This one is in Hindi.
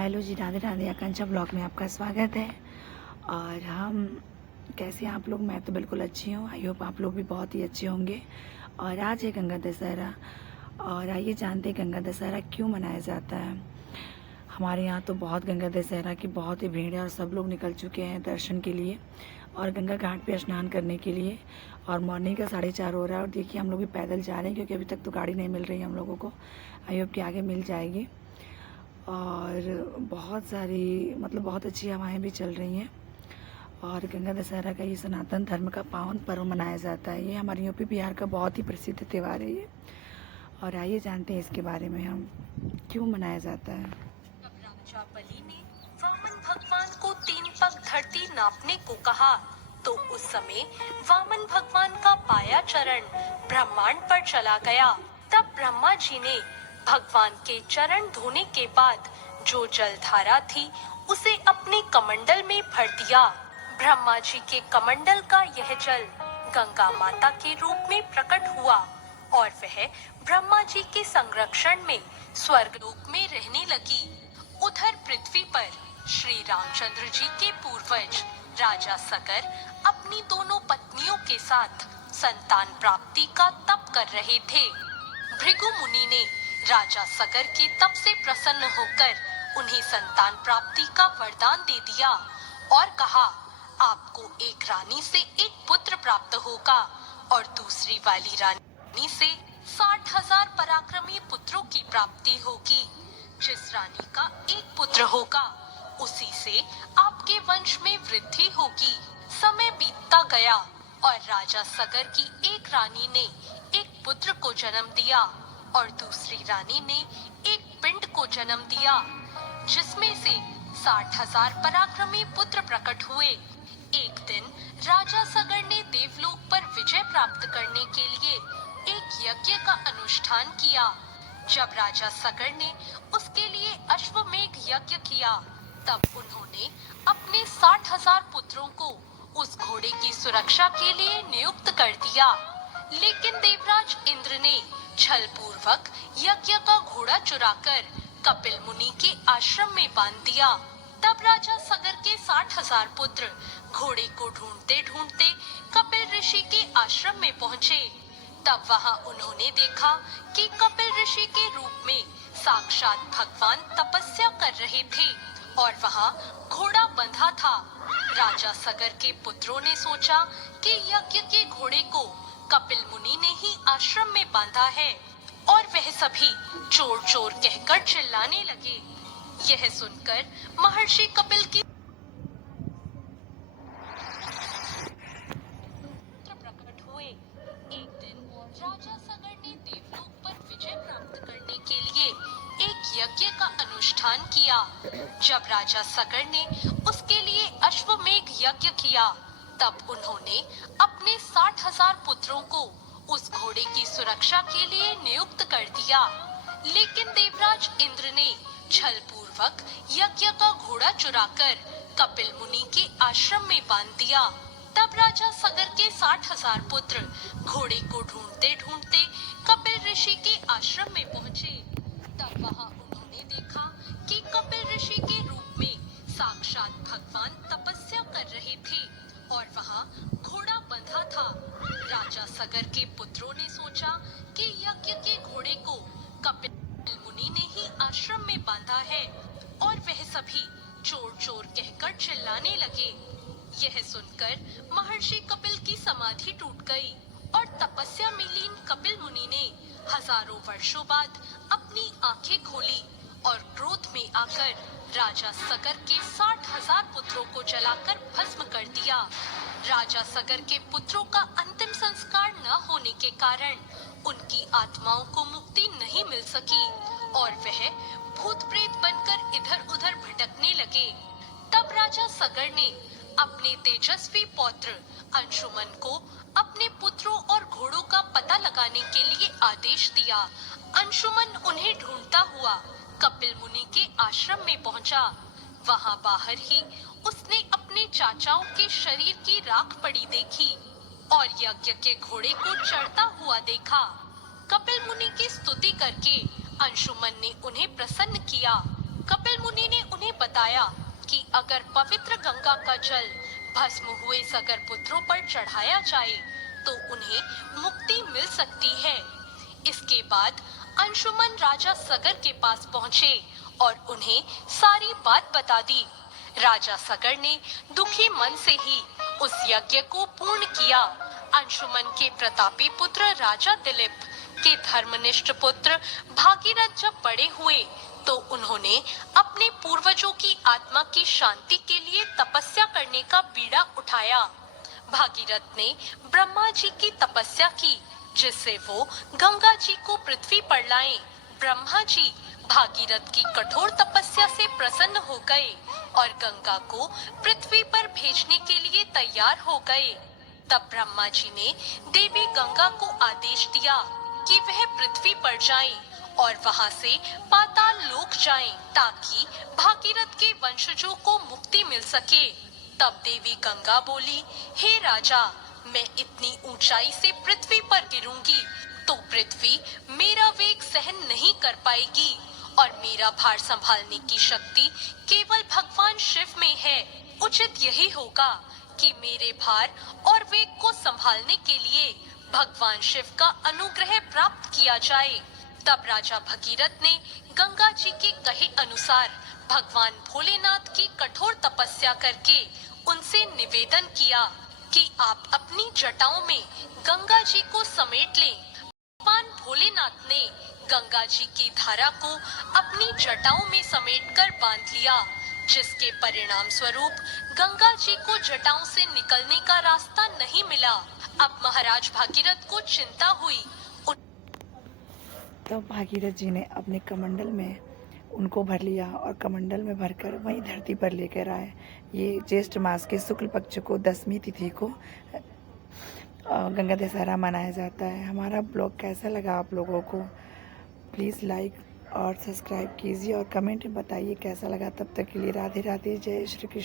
हेलो जी, राधे राधे। आकांक्षा ब्लॉग में आपका स्वागत है। और हम कैसे हैं आप लोग? मैं तो बिल्कुल अच्छी हूँ। आई होप आप लोग भी बहुत ही अच्छे होंगे। और आज है गंगा दशहरा। और आइए जानते हैं गंगा दशहरा क्यों मनाया जाता है। हमारे यहाँ तो बहुत गंगा दशहरा की बहुत ही भीड़ है और सब लोग निकल चुके हैं दर्शन के लिए और गंगा घाट पे स्नान करने के लिए। और मॉर्निंग का 4:30 हो रहा है और देखिए हम लोग भी पैदल जा रहे हैं क्योंकि अभी तक तो गाड़ी नहीं मिल रही है हम लोगों को। आई होप कि आगे मिल जाएगी। और बहुत सारी बहुत अच्छी हवाएं भी चल रही हैं। और गंगा दशहरा का ये सनातन धर्म का पावन पर्व मनाया जाता है। ये हमारे यूपी बिहार का बहुत ही प्रसिद्ध त्यौहार है ये। और आइए जानते हैं इसके बारे में हम क्यों मनाया जाता है। जब राजा बलि ने वामन भगवान को 3 पग धरती नापने को कहा तो उस समय वामन भगवान का बायां चरण ब्रह्मांड पर चला गया। तब ब्रह्मा जी ने भगवान के चरण धोने के बाद जो जलधारा थी उसे अपने कमंडल में भर दिया। ब्रह्मा जी के कमंडल का यह जल गंगा माता के रूप में प्रकट हुआ और वह ब्रह्मा जी के संरक्षण में स्वर्गलोक में रहने लगी। उधर पृथ्वी पर श्री रामचंद्र जी के पूर्वज राजा सगर अपनी दोनों पत्नियों के साथ संतान प्राप्ति का तप कर रहे थे। भृगु मुनि ने राजा सगर के तप से प्रसन्न होकर उन्हें संतान प्राप्ति का वरदान दे दिया और कहा, आपको एक रानी से एक पुत्र प्राप्त होगा और दूसरी वाली रानी से 60,000 पराक्रमी पुत्रों की प्राप्ति होगी। जिस रानी का एक पुत्र होगा उसी से आपके वंश में वृद्धि होगी। समय बीतता गया और राजा सगर की एक रानी ने एक पुत्र को जन्म दिया और दूसरी रानी ने एक पिंड को जन्म दिया जिसमें से 60,000 पराक्रमी पुत्र प्रकट हुए। एक दिन राजा सगर ने देवलोक पर विजय प्राप्त करने के लिए एक यज्ञ का अनुष्ठान किया। जब राजा सगर ने उसके लिए अश्वमेघ यज्ञ किया तब उन्होंने अपने 60,000 पुत्रों को उस घोड़े की सुरक्षा के लिए नियुक्त कर दिया। लेकिन देवराज इंद्र ने छल पूर्वक यज्ञ का घोड़ा चुराकर कपिल मुनि के आश्रम में बांध दिया। तब राजा सगर के 60,000 पुत्र घोड़े को ढूंढते ढूंढते कपिल ऋषि के आश्रम में पहुँचे। तब वहां उन्होंने देखा कि कपिल ऋषि के रूप में साक्षात भगवान तपस्या कर रहे थे और वहां घोड़ा बंधा था। राजा सगर के पुत्रों ने सोचा कि यज्ञ के घोड़े को कपिल मुनि ने ही आश्रम में बांधा है और वह सभी चोर चोर कहकर चिल्लाने लगे। यह सुनकर महर्षि कपिल की प्रकट हुए। एक दिन राजा सगर ने देवलोक पर विजय प्राप्त करने के लिए एक यज्ञ का अनुष्ठान किया। जब राजा सगर ने उसके लिए अश्वमेघ यज्ञ किया तब उन्होंने अपने 60,000 पुत्रों को उस घोड़े की सुरक्षा के लिए नियुक्त कर दिया। लेकिन देवराज इंद्र ने छल पूर्वक यज्ञ का घोड़ा चुराकर कपिल मुनि के आश्रम में बांध दिया। तब राजा सगर के 60,000 पुत्र घोड़े को ढूंढते ढूंढते कपिल ऋषि के आश्रम में पहुँचे। तब वहां उन्होंने देखा कि कपिल ऋषि के रूप में साक्षात भगवान तपस्या कर रहे थे और वहां घोड़ा बंधा था। राजा सगर के पुत्रों ने सोचा कि यज्ञ के घोड़े को कपिल मुनि ने ही आश्रम में बांधा है और वह सभी चोर चोर कहकर चिल्लाने लगे। यह सुनकर महर्षि कपिल की समाधि टूट गई और तपस्या में लीन कपिल मुनि ने हजारों वर्षों बाद अपनी आंखें खोली और क्रोध में आकर राजा सगर के 60,000 पुत्रों को जलाकर भस्म कर दिया। राजा सगर के पुत्रों का अंतिम संस्कार न होने के कारण उनकी आत्माओं को मुक्ति नहीं मिल सकी और वह भूत प्रेत बनकर इधर उधर भटकने लगे। तब राजा सगर ने अपने तेजस्वी पौत्र अंशुमन को अपने पुत्रों और घोड़ों का पता लगाने के लिए आदेश दिया। अंशुमन उन्हें ढूंढता हुआ कपिल मुनि के आश्रम में पहुंचा। वहां बाहर ही उसने अपने चाचाओं के शरीर की राख पड़ी देखी और यज्ञ के घोड़े को चढ़ता हुआ देखा। कपिल मुनि की स्तुति करके अंशुमन ने उन्हें प्रसन्न किया कपिल मुनि ने उन्हें बताया कि अगर पवित्र गंगा का जल भस्म हुए सगर पुत्रों पर चढ़ाया जाए तो उन्हें मुक्ति मिल सकती है। इसके बाद अंशुमन राजा सगर के पास पहुँचे और उन्हें सारी बात बता दी। राजा सगर ने दुखी मन से ही उस यज्ञ को पूर्ण किया। अंशुमन के प्रतापी पुत्र राजा दिलीप के धर्मनिष्ठ पुत्र भागीरथ जब बड़े हुए तो उन्होंने अपने पूर्वजों की आत्मा की शांति के लिए तपस्या करने का बीड़ा उठाया। भागीरथ ने ब्रह्मा जी की तपस्या की जिससे वो गंगा जी को पृथ्वी पर लाएं। ब्रह्मा जी भागीरथ की कठोर तपस्या से प्रसन्न हो गए और गंगा को पृथ्वी पर भेजने के लिए तैयार हो गए। तब ब्रह्मा जी ने देवी गंगा को आदेश दिया कि वह पृथ्वी पर जाएं और वहां से पाताल लोक जाएं ताकि भागीरथ के वंशजों को मुक्ति मिल सके। तब देवी गंगा बोली, हे राजा, मैं इतनी ऊंचाई से पृथ्वी पर गिरूंगी तो पृथ्वी मेरा वेग सहन नहीं कर पाएगी और मेरा भार संभालने की शक्ति केवल भगवान शिव में है। उचित यही होगा कि मेरे भार और वेग को संभालने के लिए भगवान शिव का अनुग्रह प्राप्त किया जाए। तब राजा भगीरथ ने गंगा जी के कहे अनुसार भगवान भोलेनाथ की कठोर तपस्या करके उनसे निवेदन किया कि आप अपनी जटाओं में गंगा जी को समेट लें। भगवान भोलेनाथ ने गंगा जी की धारा को अपनी जटाओं में समेटकर बांध लिया, जिसके परिणाम स्वरूप गंगा जी को जटाओं से निकलने का रास्ता नहीं मिला। अब महाराज भागीरथ को चिंता हुई। तब भागीरथ जी ने अपने कमंडल में उनको भर लिया और कमंडल में भरकर वहीं धरती पर लेकर आए। ये ज्येष्ठ मास के शुक्ल पक्ष को 10वीं तिथि को गंगा दशहरा मनाया जाता है। हमारा ब्लॉग कैसा लगा आप लोगों को, प्लीज़ लाइक और सब्सक्राइब कीजिए और कमेंट में बताइए कैसा लगा। तब तक के लिए राधे राधे, जय श्री कृष्ण।